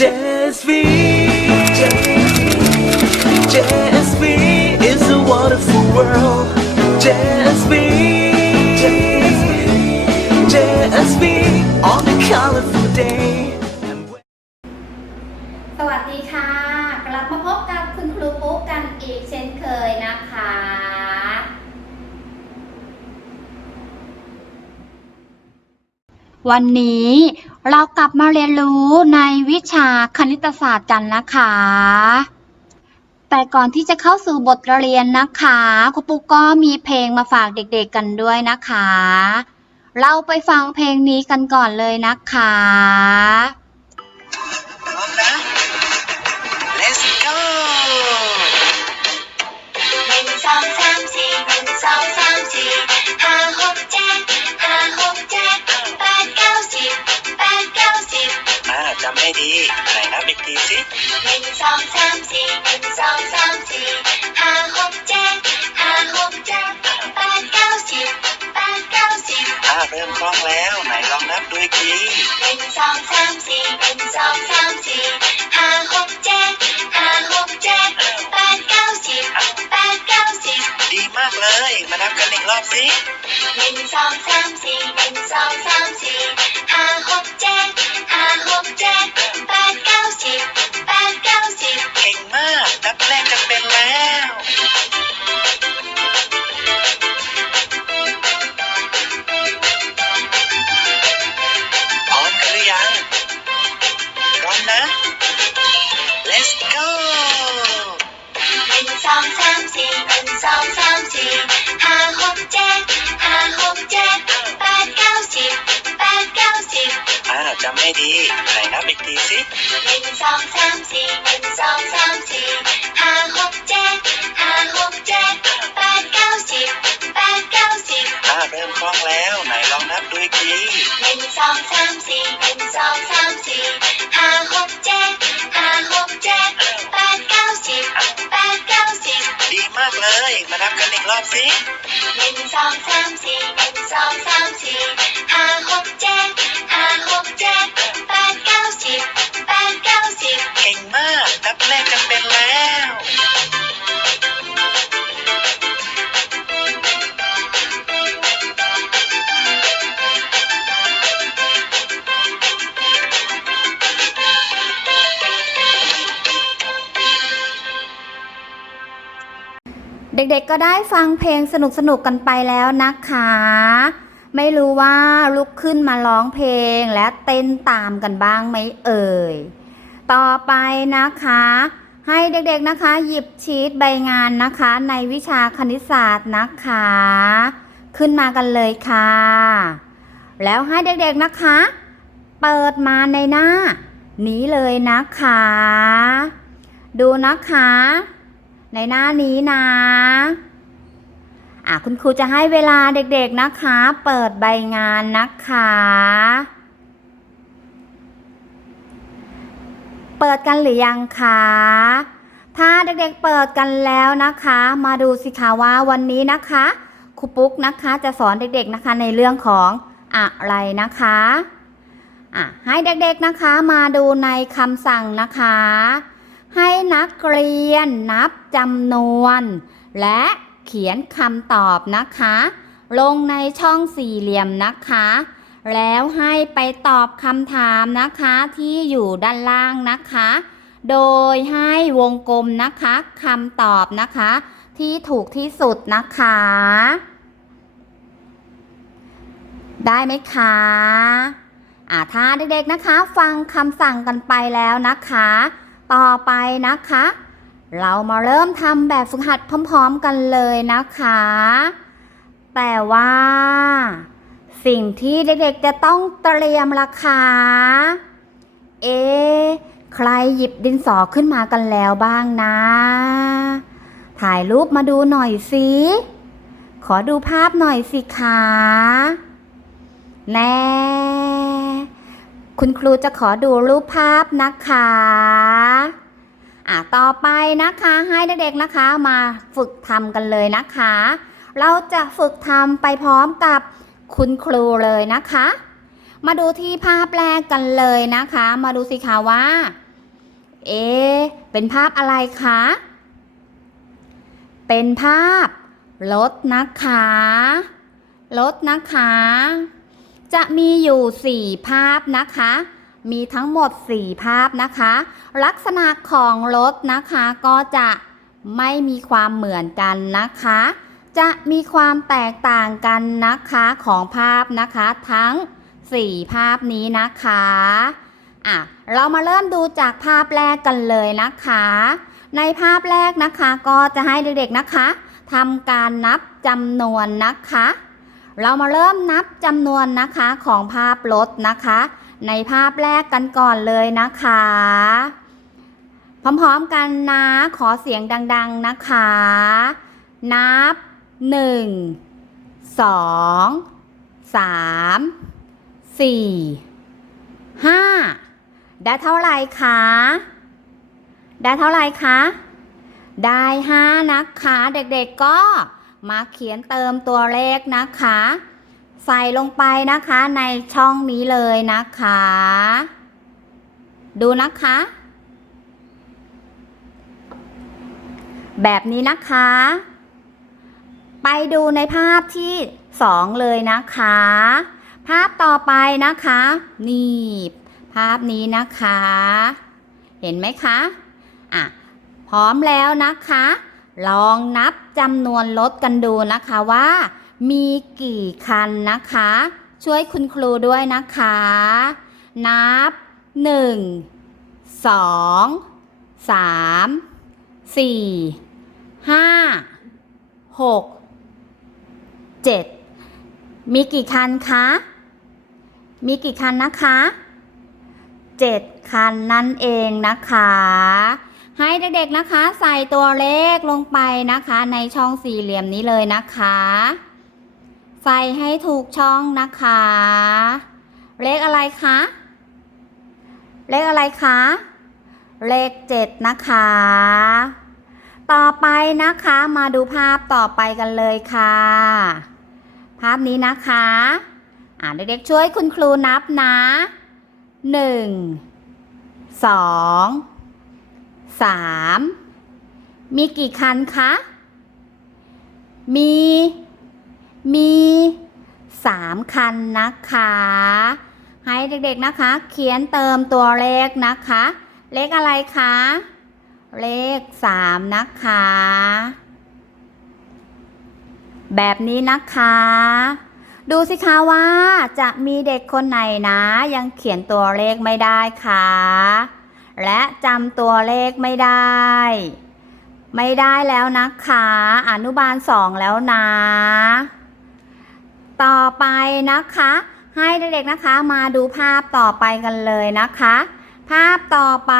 JSV JSV is a wonderful world JSV JSV on a colorful day สวัสดีค่ะ กลับมาพบกับคุณครูปุ๊กกันอีกเช่นเคยนะคะวันนี้ เรากลับมาเรียนรู้ในวิชาคณิตศาสตร์กันนะคะ แต่ก่อนที่จะเข้าสู่บทเรียนนะคะครูปุ๊กก็มีเพลงมาฝากเด็กๆกันด้วยนะคะ เราไปฟังเพลงนี้กันก่อนเลยนะคะ องสามสี่หนึ่งสองสามสี่ห้าหกเจ็ดห้าหกเจ็ดแปดเก้าสิบแปดเก้าสิบอ่าเริ่มคล่องแล้วไหนลองนับดูอีกทีหนึ่งสองสามสี่หนึ่งสองสามสี่ห้าหกเจ็ดห้าหกเจ็ดแปดเก้าสิบแปดเก้าสิบดีมากเลย มานับกันอีกรอบสิหนึ่งสองสามสี่หนึ่งสองสามสี่ห้าหกเจ็ดห้าหกเจ็ดแปดเก้าสิบ let's go หนึ่งสองสามสี่หนึ่งสองสามสี่ห้าหกเจ็ดห้าหกเจ็ดแปดเก้าสิบแปดเก้าสิบอ่าจำให้ดีไหนนับอีกทีสิหนึ่งสองสามสี่หนึ่งสองสามสี่ห้าหกเจ็ดห้าหกเจ็ดแปดเก้าสิบแปดเก้าสิบอ่า เริ่มคล่องแล้ว ไหนลองนับดูอีกทีหนึ่งสองสามสี่หนึ่งสองสามสี่ห้าหกเจ็ดห้าหกเจ็ดแปดเก้าสิบแปดเก้าสิบดีมากเลย มานับกันอีกรอบสิหนึ่งสองสามสี่หนึ่งสองสามสี่ห้าหกเจ็ดห้าหกเจ็ดแปดเก้าสิบแปดเก้าสิบเก่งมากนับแรกจะเป็นแล้ว ด็กๆก็ได้ฟังเพลงสนุกๆกันไปแล้วนะคะ ไม่รู้ว่าลุกขึ้นมาร้องเพลงและเต้นตามกันบ้างไหมเอ่ย ต่อไปนะคะ ให้เด็กๆนะคะหยิบชีตใบงานนะคะ ในวิชาคณิตศาสตร์นะคะ ขึ้นมากันเลยค่ะ แล้วให้เด็กๆนะคะ เปิดมาในหน้า นี้เลยนะคะ ดูนะคะ ในหน้านี้นะอะคุณครูจะให้เวลาเด็กๆนะคะ เปิดใบงานนะคะ เปิดกันหรือยังคะ ถ้าเด็กๆเปิดกันแล้วนะคะ มาดูสิคะว่าวันนี้นะคะครูปุ๊กนะคะจะสอนเด็กๆนะคะในเรื่องของอะไรนะคะอะให้เด็กๆนะคะมาดูในคำสั่งนะคะ ให้นักเรียนนับจำนวน และเขียนคำตอบนะคะ ลงในช่องสี่เหลี่ยมนะคะ แล้วให้ไปตอบคำถามนะคะที่อยู่ด้านล่างนะคะ โดยให้วงกลมนะคะคำตอบนะคะ ที่ถูกที่สุดนะคะ ได้ไหมคะอ่าถ้าเด็กๆนะคะ ฟังคำสั่งกันไปแล้วนะคะ ต่อไปนะคะ เรามาเริ่มทำแบบฝึกหัดพร้อมๆกันเลยนะคะ แต่ว่า สิ่งที่เด็กๆจะต้องเตรียมราคา เอ๊ใครหยิบดินสอขึ้นมากันแล้วบ้างนะ ถ่ายรูปมาดูหน่อยสิ ขอดูภาพหน่อยสิคะแน่ คุณครูจะขอดูรูปภาพนะคะอะต่อไปนะคะให้เด็กๆนะคะมาฝึกทำกันเลยนะคะ เราจะฝึกทำไปพร้อมกับคุณครูเลยนะคะ มาดูที่ภาพแรกกันเลยนะคะ มาดูสิคะว่า เอะเป็นภาพอะไรคะ เป็นภาพรถนะคะรถนะคะ จะมีอยู่ 4 ภาพนะคะ มีทั้งหมด 4 ภาพนะคะ ลักษณะของรถนะคะก็จะไม่มีความเหมือนกันนะคะ จะมีความแตกต่างกันนะคะของภาพนะคะทั้ง 4 ภาพนี้นะคะอะเรามาเริ่มดูจากภาพแรกกันเลยนะคะ ในภาพแรกนะคะก็จะให้เด็กๆนะคะทำการนับจำนวนนะคะ เรามาเริ่มนับจำนวนนะคะของภาพรถนะคะ ในภาพแรกกันก่อนเลยนะคะ พร้อมๆกันนะขอเสียงดัง ๆนะคะ นับ1 2 3 4 5ได้เท่าไหร่คะ ได้เท่าไหร่คะ ได้5นะคะ เด็กๆก็ มาเขียนเติมตัวเลขนะคะ ใส่ลงไปนะคะในช่องนี้เลยนะคะ ดูนะคะ แบบนี้นะคะ ไปดูในภาพที่2เลยนะคะ ภาพต่อไปนะคะ นี่ภาพนี้นะคะ เห็นไหมคะ อะ พร้อมแล้วนะคะ ลองนับจำนวนรถกันดูนะคะว่า มีกี่คันนะคะ ช่วยคุณครูด้วยนะคะ นับ 1 2 3 4 5 6 7 มีกี่คันคะ มีกี่คันนะคะ 7 คันนั่นเองนะคะ ให้เด็กๆนะคะ ใส่ตัวเลขลงไปนะคะ ในช่องสี่เหลี่ยมนี้เลยนะคะ ใส่ให้ถูกช่องนะคะ เลขอะไรคะ เลขอะไรคะ เลขเจ็ดนะคะ ต่อไปนะคะมาดูภาพต่อไปกันเลยค่ะ ภาพนี้นะคะ อ่าเด็กๆช่วยคุณครูนับนะหนึ่งสอง สามมีกี่คันคะ มี มีสามคันนะคะ ให้เด็กๆนะคะ เขียนเติมตัวเลขนะคะ เลขอะไรคะ เลขสามนะคะ แบบนี้นะคะ ดูสิคะว่าจะมีเด็กคนไหนนะ ยังเขียนตัวเลขไม่ได้คะ และจำตัวเลขไม่ได้ ไม่ได้แล้วนะคะอนุบาลสองแล้วนะ ต่อไปนะคะ ให้เด็กๆนะคะมาดูภาพต่อไปกันเลยนะคะ ภาพต่อไป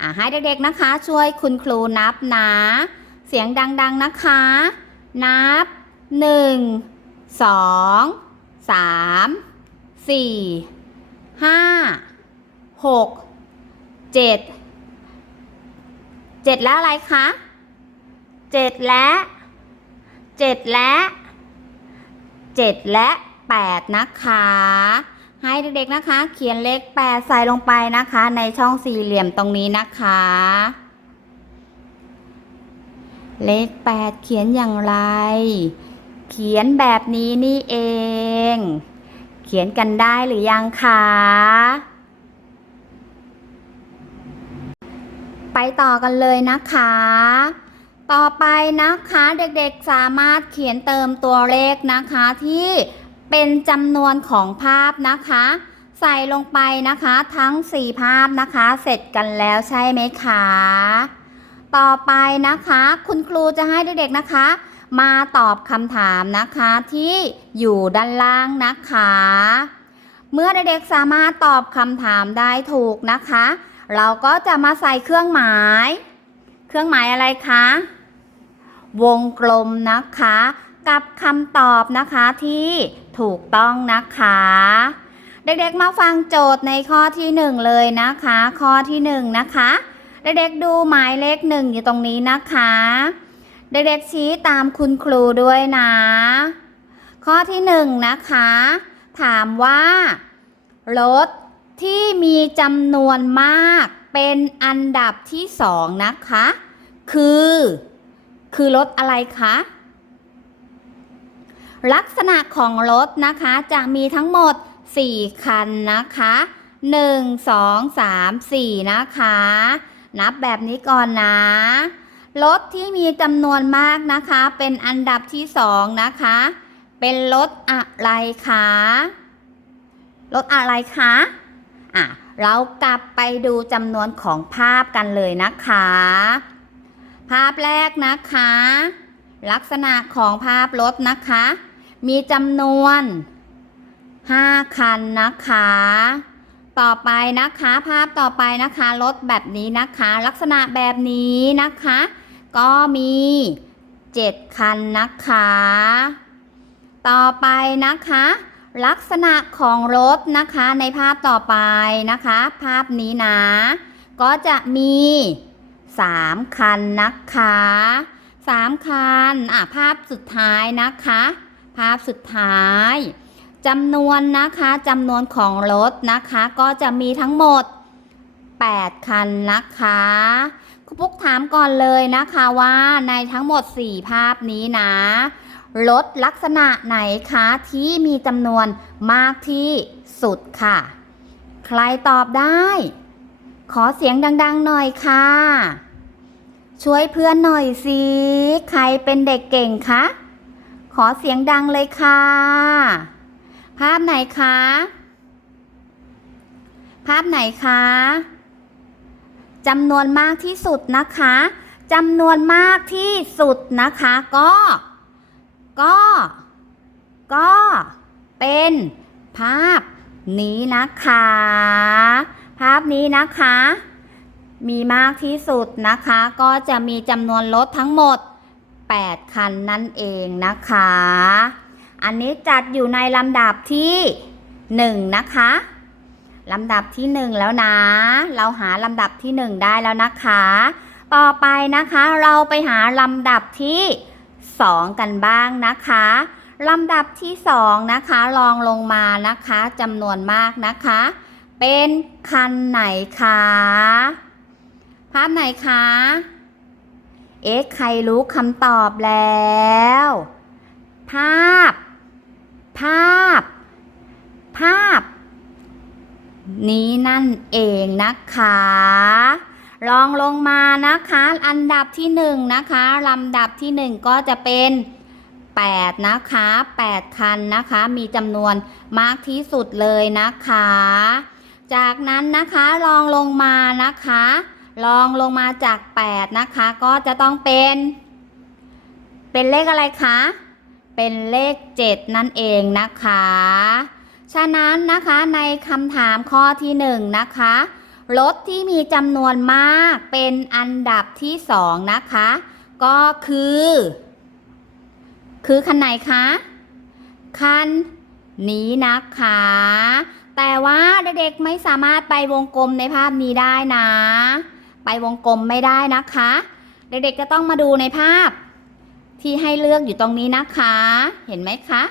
อะให้เด็กๆนะคะ ช่วยคุณครูนับนะ เสียงดัง ๆนะคะ นับ1 2 3 4 5 6 7 7แล้วอะไรคะ7และ7และ7และ8นะคะ ให้เด็กๆนะคะ เขียนเลข8ใส่ลงไปนะคะ ในช่องสี่เหลี่ยมตรงนี้นะคะ เลข8เขียนอย่างไร เขียนแบบนี้นี่เอง เขียนกันได้หรือยังคะ ไปต่อกันเลยนะคะ ต่อไปนะคะเด็กๆสามารถเขียนเติมตัวเลขนะคะที่เป็นจำนวนของภาพนะคะ ใส่ลงไปนะคะทั้ง 4 ภาพนะคะ เสร็จกันแล้วใช่ไหมคะ ต่อไปนะคะ คุณครูจะให้เด็กๆนะคะ มาตอบคำถามนะคะที่อยู่ด้านล่างนะคะ เมื่อเด็กๆสามารถตอบคำถามได้ถูกนะคะ เราก็จะมาใส่เครื่องหมาย เครื่องหมายอะไรคะ วงกลมนะคะ กับคำตอบนะคะที่ถูกต้องนะคะ เด็กๆมาฟังโจทย์ในข้อที่หนึ่งเลยนะคะ ข้อที่หนึ่งนะคะ เด็กๆดูหมายเลขหนึ่งอยู่ตรงนี้นะคะ เด็กๆชี้ตามคุณครูด้วยนะ ข้อที่หนึ่งนะคะ ถามว่ารถ ที่มีจำนวนมากเป็นอันดับที่สองนะคะ คือ คือรถอะไรคะลักษณะของรถนะคะจะมีทั้งหมด 4 คันนะคะ 1 2 3 4 นะคะ นับแบบนี้ก่อนนะ รถที่มีจำนวนมากนะคะ เป็นอันดับที่สองนะคะ เป็นรถอะไรคะ รถอะไรคะ อะเรากลับไปดูจำนวนของภาพกันเลยนะคะ ภาพแรกนะคะ ลักษณะของภาพรถนะคะ มีจำนวน5คันนะคะ ต่อไปนะคะภาพต่อไปนะคะรถแบบนี้นะคะ ลักษณะแบบนี้นะคะ ก็มี7คันนะคะ ต่อไปนะคะ ลักษณะของรถนะคะในภาพต่อไปนะคะ ภาพนี้นะ ก็จะมี3คันนะคะ3คันอะภาพสุดท้ายนะคะ ภาพสุดท้ายจำนวนนะคะจำนวนของรถนะคะ ก็จะมีทั้งหมด 8 คันนะคะครูปุ๊กถามก่อนเลยนะคะว่าในทั้งหมด 4 ภาพนี้นะ รถลักษณะไหนคะที่มีจำนวนมากที่สุดค่ะ ใครตอบได้ ขอเสียงดัง ๆ หน่อยค่ะ ช่วยเพื่อนหน่อยสิ ใครเป็นเด็กเก่งคะ ขอเสียงดังเลยค่ะ ภาพไหนคะ ภาพไหนคะจำนวนมากที่สุดนะคะจำนวนมากที่สุดนะคะก็ ก็ ก็เป็นภาพนี้นะคะ ภาพนี้นะคะ มีมากที่สุดนะคะ ก็จะมีจำนวนรถทั้งหมด 8 คันนั่นเองนะคะ อันนี้จัดอยู่ในลำดับที่ 1 นะคะลำดับที่ 1 แล้วนะ เราหาลำดับที่ 1 ได้แล้วนะคะ ต่อไปนะคะเราไปหาลำดับที่ 2 กันบ้างนะคะลำดับที่2นะคะลองลงมานะคะจำนวนมากนะคะ เป็นคันไหนคะภาพไหนคะเอ๊ะใครรู้คำตอบแล้ว ภาพ ภาพ ภาพ นี้นั่นเองนะคะ ลองลงมานะคะ อันดับที่หนึ่งนะคะลำดับที่หนึ่งก็จะเป็น 8 นะคะ 8 คันนะคะ มีจำนวนมากที่สุดเลยนะคะ จากนั้นนะคะลองลงมานะคะลองลงมาจาก 8 นะคะ ก็จะต้องเป็น เป็นเลขอะไรคะ เป็นเลข 7 นั่นเองนะคะ ฉะนั้นนะคะในคำถามข้อที่ 1 นะคะ รถที่มีจำนวนมากเป็นอันดับที่2นะคะ ก็คือ คือคันไหนคะ คันนี้นะคะ แต่ว่าเด็กๆไม่สามารถไปวงกลมในภาพนี้ได้นะ ไปวงกลมไม่ได้นะคะ เด็กๆจะต้องมาดูในภาพ ที่ให้เลือกอยู่ตรงนี้นะคะ เห็นไหมคะ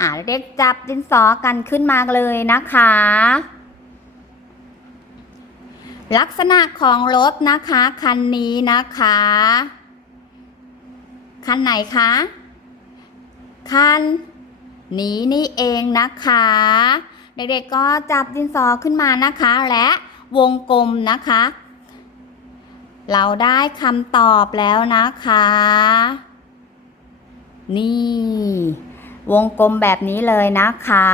อ่าเด็กจับดินสอกันขึ้นมาเลยนะคะ ลักษณะของรถนะคะ คันนี้นะคะ คันไหนคะ คันนี้นี่เองนะคะ เด็กๆก็จับดินสอขึ้นมานะคะ และวงกลมนะคะ เราได้คำตอบแล้วนะคะ นี่ วงกลมแบบนี้เลยนะคะ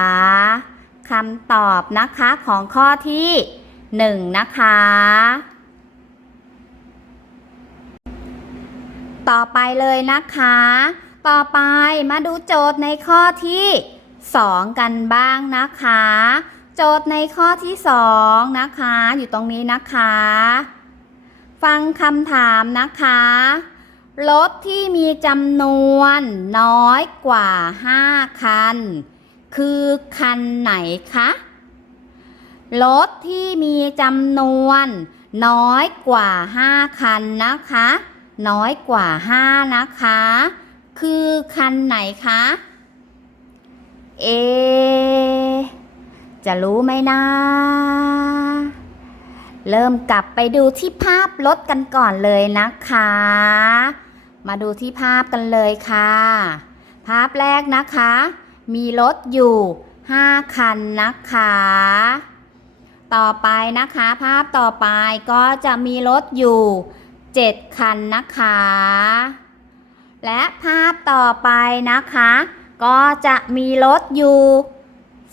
คำตอบนะคะของข้อที่ หนึ่งนะคะ ต่อไปเลยนะคะ ต่อไปมาดูโจทย์ในข้อที่ 2 กันบ้างนะคะ โจทย์ในข้อที่ 2 นะคะ อยู่ตรงนี้นะคะ ฟังคำถามนะคะรถที่มีจำนวนน้อยกว่า 5 คัน คือคันไหนคะ รถที่มีจำนวน น้อยกว่า 5 คันนะคะ น้อยกว่า 5 นะคะ คือคันไหนคะ เอ จะรู้ไหมนะ เริ่มกลับไปดูที่ภาพรถกันก่อนเลยนะคะ มาดูที่ภาพกันเลยค่ะ ภาพแรกนะคะ มีรถอยู่ 5 คันนะคะ ต่อไปนะคะภาพต่อไปก็จะมีรถอยู่ 7 คันนะคะ และภาพต่อไปนะคะ ก็จะมีรถอยู่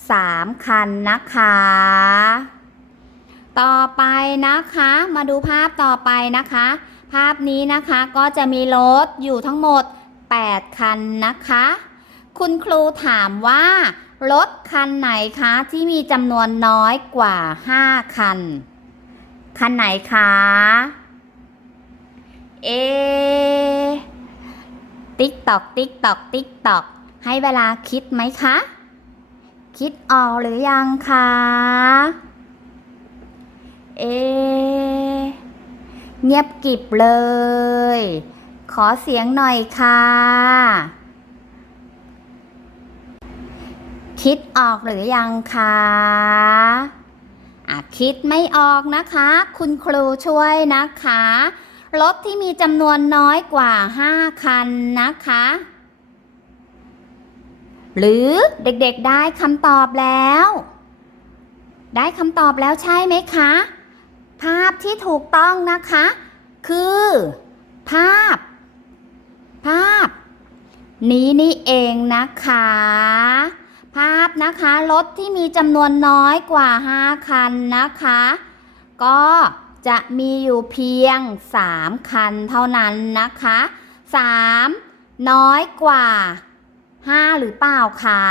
3 คันนะคะ ต่อไปนะคะ มาดูภาพต่อไปนะคะ ภาพนี้นะคะก็จะมีรถอยู่ทั้งหมด 8 คันนะคะ คุณครูถามว่า รถคันไหนคะที่มีจำนวนน้อยกว่า 5 คัน คันไหนคะ เอ ติ๊กตอก ติ๊กตอก ติ๊กตอก ให้เวลาคิดไหมคะ คิดออกหรือยังคะ เอ เงียบกิบเลย ขอเสียงหน่อยค่ะ คิดออกหรือยังคะคิดไม่ออกนะคะ คุณครูช่วยนะคะรถที่มีจำนวนน้อยกว่า 5 คันนะคะ หรือเด็กๆได้คำตอบแล้ว ได้คำตอบแล้วใช่ไหมคะ ภาพที่ถูกต้องนะคะ คือ ภาพ ภาพ นี้นี่เองนะคะ ภาพนะคะรถที่มีจำนวนน้อยกว่า 5 คันนะคะ ก็จะมีอยู่เพียง 3 คันเท่านั้นนะคะ 3 น้อยกว่า 5 หรือเปล่าคะ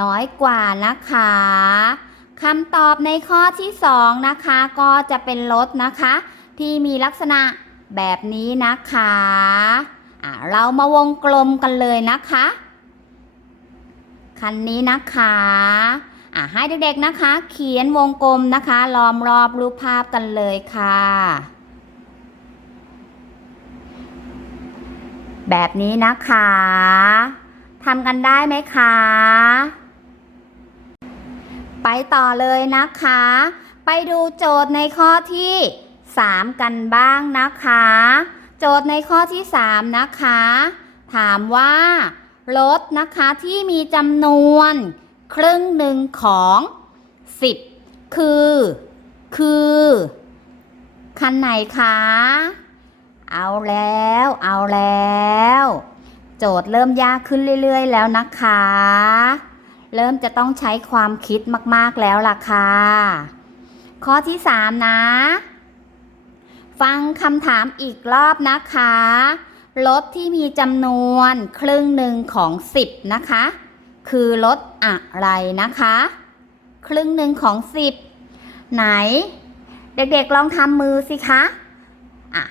น้อยกว่านะคะคำตอบในข้อที่ 2 นะคะ ก็จะเป็นรถนะคะ ที่มีลักษณะแบบนี้นะคะอะเรามาวงกลมกันเลยนะคะ คันนี้นะคะอะให้เด็กๆนะคะ เขียนวงกลมนะคะล้อมรอบรูปภาพกันเลยค่ะ แบบนี้นะคะทำกันได้ไหมคะ ไปต่อเลยนะคะ ไปดูโจทย์ในข้อที่ 3 กันบ้างนะคะ โจทย์ในข้อที่ 3 นะคะ ถามว่า รถนะคะที่มีจำนวนครึ่งหนึ่งของ 10 คือ คือ คันไหนคะ เอาแล้ว เอาแล้ว โจทย์เริ่มยากขึ้นเรื่อย ๆ แล้วนะคะ เริ่มจะต้องใช้ความคิดมาก ๆ แล้วล่ะค่ะ ข้อที่ 3 นะ ฟังคำถามอีกรอบนะคะ รถที่มีจำนวนครึ่งหนึ่งของ 10 นะคะ คือรถอะไรนะคะ ครึ่งหนึ่งของ 10 ไหน เด็กๆลองทำมือสิคะอะ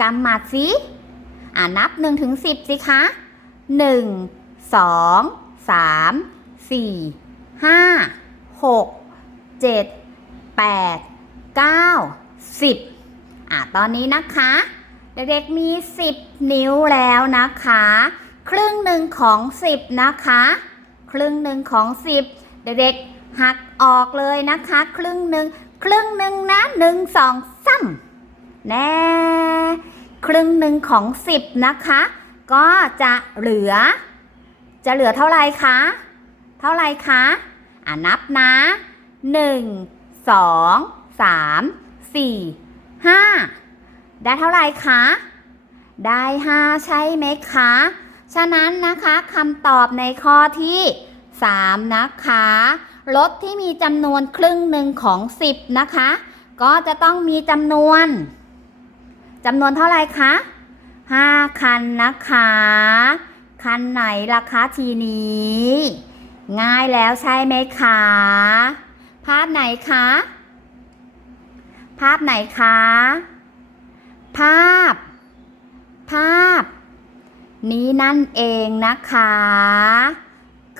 กำหมัดสิอะนับ1ถึง10 สิคะ 1 2 3 4 5 6 7 8 9 10อะตอนนี้นะคะ เด็กๆมี 10 นิ้วแล้วนะคะ ครึ่งหนึ่งของ 10 นะคะ ครึ่งหนึ่งของ 10 เด็กๆหักออกเลยนะคะ ครึ่งหนึ่งครึ่งหนึ่งนะหนึ่งสองสามแน่ครึ่งหนึ่งของ 10 นะคะ ก็จะเหลือ จะเหลือเท่าไรคะ เท่าไรคะอ่านับนะ 1 2 3 4 5 ได้เท่าไหร่คะ ได้ 5 ใช่ไหมคะ ฉะนั้นนะคะคำตอบในข้อที่ 3 นะคะรถที่มีจำนวนครึ่งหนึ่งของ 10 นะคะ ก็จะต้องมีจำนวนจำนวนเท่าไหร่คะ 5 คันนะคะ คันไหนล่ะคะทีนี้ ง่ายแล้วใช่ไหมคะ ภาพไหนคะ ภาพไหนคะ ภาพ ภาพ นี้นั่นเองนะคะ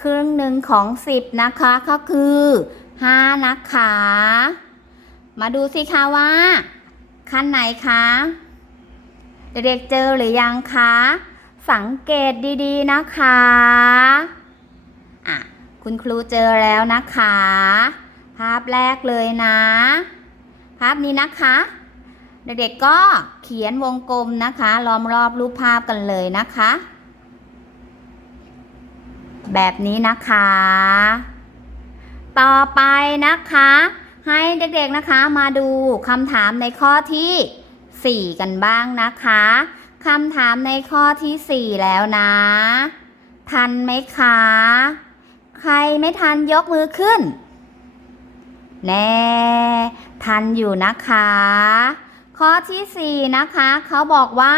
ครึ่งหนึ่งของ10นะคะก็คือ5นะคะ มาดูสิคะว่าคันไหนคะเด็กๆเจอหรือยังคะ สังเกตดีๆนะคะอะคุณครูเจอแล้วนะคะ ภาพแรกเลยนะ ภาพนี้นะคะ เด็กๆก็เขียนวงกลมนะคะล้อมรอบรูปภาพกันเลยนะคะ แบบนี้นะคะ ต่อไปนะคะ ให้เด็กๆนะคะมาดูคำถามในข้อที่ 4 กันบ้างนะคะคำถามในข้อที่ 4 แล้วนะ ทันไหมคะ ใครไม่ทันยกมือขึ้น แน่ ทันอยู่นะคะ ข้อที่ 4 นะคะ เขาบอกว่า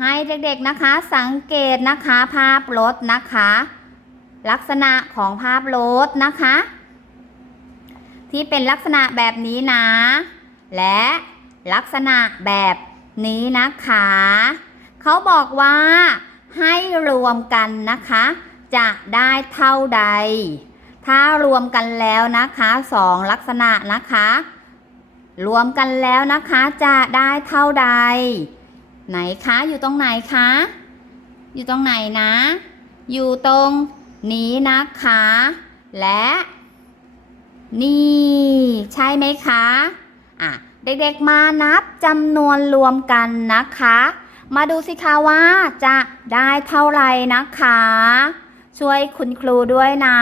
ให้เด็กๆนะคะสังเกตนะคะภาพรถนะคะ ลักษณะของภาพรถนะคะ ที่เป็นลักษณะแบบนี้นะ และลักษณะแบบนี้นะคะ เขาบอกว่าให้รวมกันนะคะ จะได้เท่าใด ถ้ารวมกันแล้วนะคะสองลักษณะนะคะ รวมกันแล้วนะคะจะได้เท่าใด ไหนคะอยู่ตรงไหนคะ อยู่ตรงไหนนะ อยู่ตรงนี้นะคะ และ นี่ ใช่ไหมคะอะเด็กๆมานับจำนวนรวมกันนะคะ มาดูสิคะว่าจะได้เท่าไหร่นะคะ ช่วยคุณครูด้วยนะ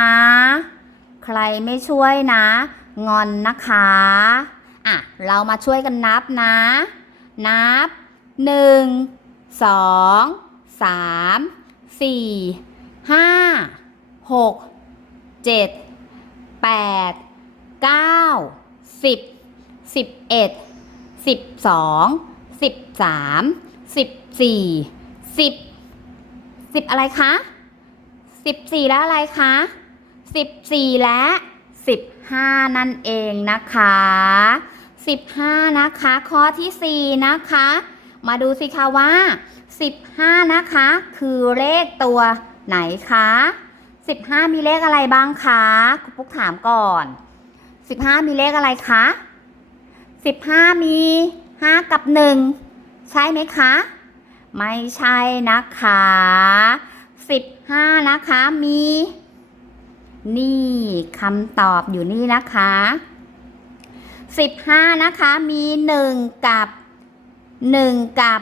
ใครไม่ช่วยนะ งอนนะคะ อะ เรามาช่วยกันนับนะ นับหนึ่งสองสามสี่ห้าหกเจ็ดแปดเก้าสิบสิบเอ็ดสิบสองสิบสามสิบสี่สิบสิบอะไรคะสิบสี่แล้วอะไรคะสิบสี่และสิบห้านั่นเองนะคะ สิบห้านะคะ ข้อที่สี่นะคะ มาดูสิคะว่าสิบห้านะคะ คือเลขตัวไหนคะสิบห้ามีเลขอะไรบ้างคะคุณปุ๊กถามก่อนสิบห้ามีเลขอะไรคะสิบห้ามีห้ากับหนึ่งใช่ไหมคะ ไม่ใช่นะคะสิบห้านะคะมีนี่คำตอบอยู่นี่นะคะ สิบห้านะคะ มีหนึ่งกับหนึ่งกับ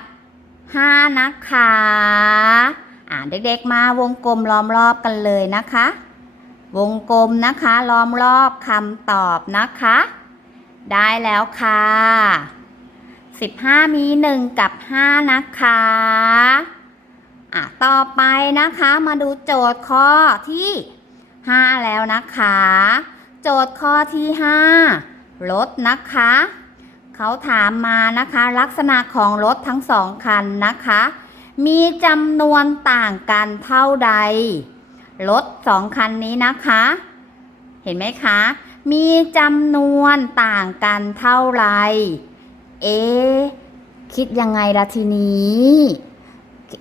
ห้านะคะอ่าเด็กๆมาวงกลมล้อมรอบกันเลยนะคะ วงกลมนะคะล้อมรอบคำตอบนะคะ ได้แล้วค่ะ 15 มี 1 กับ 5 นะคะอะต่อไปนะคะมาดูโจทย์ข้อที่ 5 แล้วนะคะ โจทย์ข้อที่ 5 รถนะคะ เขาถามมานะคะ ลักษณะของรถทั้งสองคันนะคะ มีจำนวนต่างกันเท่าใด รถสองคันนี้นะคะ เห็นไหมคะ มีจำนวนต่างกันเท่าไหรเอ๊ะคิดยังไงล่ะทีนี้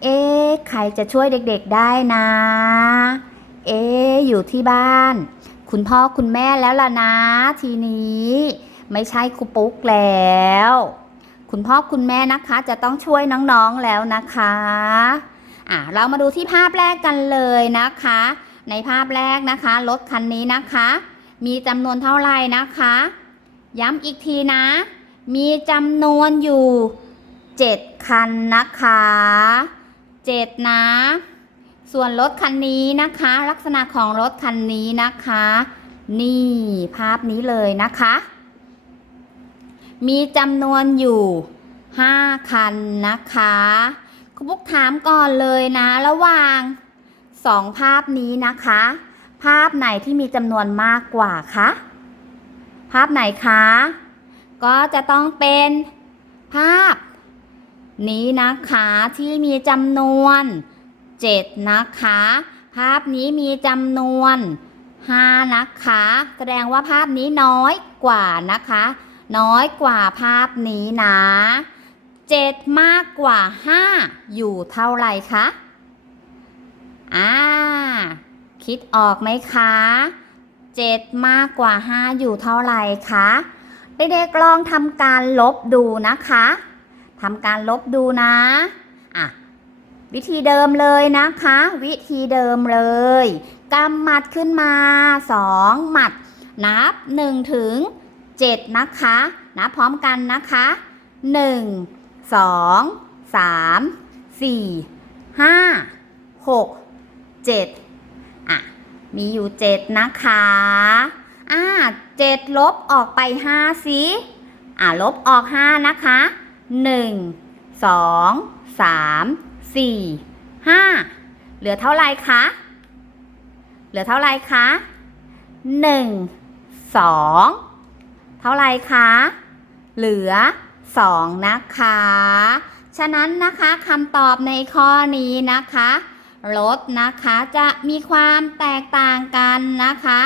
เอ๊ะใครจะช่วยเด็กๆได้นะ เอ๊ะอยู่ที่บ้าน คุณพ่อคุณแม่แล้วล่ะนะ ทีนี้ไม่ใช่ครูปุ๊กแล้ว คุณพ่อคุณแม่นะคะจะต้องช่วยน้องๆแล้วนะคะอะเรามาดูที่ภาพแรกกันเลยนะคะ ในภาพแรกนะคะรถคันนี้นะคะ มีจำนวนเท่าไหร่นะคะ ย้ำอีกทีนะ มีจำนวนอยู่ 7 คันนะคะ 7 นะ ส่วนรถคันนี้นะคะ ลักษณะของรถคันนี้นะคะ นี่ภาพนี้เลยนะคะ มีจำนวนอยู่5คันนะคะคุณปุ๊กถามก่อนเลยนะ ระหว่าง2ภาพนี้นะคะ ภาพไหนที่มีจำนวนมากกว่าคะภาพไหนคะ ก็จะต้องเป็นภาพนี้นะคะที่มีจำนวน 7 นะคะ ภาพนี้มีจำนวน 5 นะคะ แสดงว่าภาพนี้น้อยกว่านะคะ น้อยกว่าภาพนี้นะ 7 มากกว่า 5 อยู่เท่าไหร่คะอ่าคิดออกไหมคะ 7 มากกว่า 5 อยู่เท่าไหร่คะเด็กๆลองทำการลบดูนะคะทำการลบดูนะ อะ วิธีเดิมเลยนะคะ วิธีเดิมเลยกำหมัดขึ้นมา2หมัด นับ1ถึง7นะคะนะพร้อมกันนะคะ 1 2 3 4 5 6 7อะมีอยู่ 7 นะคะอ่า7ลบออกไป 5 สิอะลบออก 5 นะคะ 1 2 3 4 5เหลือเท่าไรคะ เหลือเท่าไรคะหนึ่งสองเท่าไรคะ เหลือสองนะคะ ฉะนั้นนะคะคำตอบในข้อนี้นะคะรถนะคะจะมีความแตกต่างกันนะคะ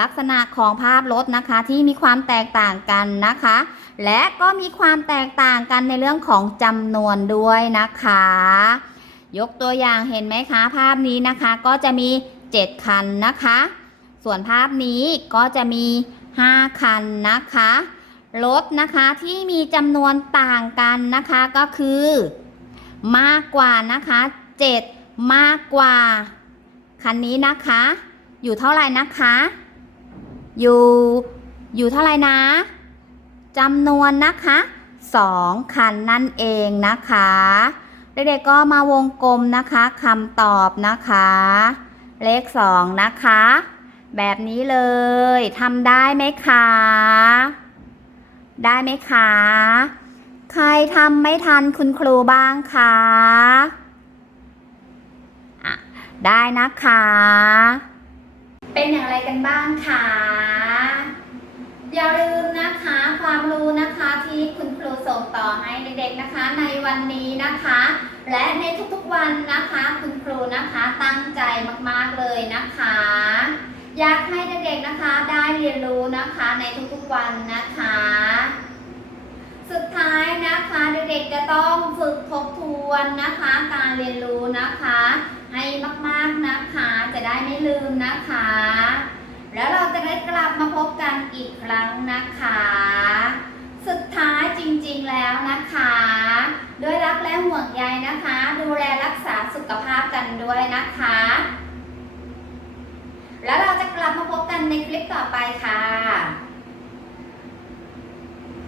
ลักษณะของภาพรถนะคะที่มีความแตกต่างกันนะคะ และก็มีความแตกต่างกันในเรื่องของจำนวนด้วยนะคะ ยกตัวอย่างเห็นไหมคะ ภาพนี้นะคะก็จะมี 7 คันนะคะ ส่วนภาพนี้ก็จะมี 5 คันนะคะ รถนะคะที่มีจำนวนต่างกันนะคะก็คือ มากกว่านะคะ 7 มากกว่า คันนี้นะคะ อยู่เท่าไหร่นะคะ อยู่อยู่เท่าไหร่นะ จำนวนนะคะ2คันนั่นเองนะคะเด็กๆก็มาวงกลมนะคะคำตอบนะคะ เลขสองนะคะ แบบนี้เลยทำได้ไหมคะ ได้ไหมคะ ใครทำไม่ทันคุณครูบ้างคะะได้นะคะ เป็นอย่างไรกันบ้างคะ อย่าลืมนะคะความรู้นะคะที่คุณครูส่งต่อให้เด็กๆนะคะ ในวันนี้นะคะ และในทุกๆวันนะคะ คุณครูนะคะตั้งใจมากๆเลยนะคะ อยากให้เด็กๆนะคะได้เรียนรู้นะคะในทุกๆวันนะคะ สุดท้ายนะคะเด็กๆจะต้องฝึกทบทวนนะคะ การเรียนรู้นะคะ ให้มากๆนะคะจะได้ไม่ลืมนะคะ แล้วเราจะได้กลับมาพบกันอีกครั้งนะคะ สุดท้ายจริงๆแล้วนะคะ ด้วยรักและห่วงใยนะคะ ดูแลรักษาสุขภาพกันด้วยนะคะ แล้วเราจะกลับมาพบกันในคลิปต่อไปค่ะ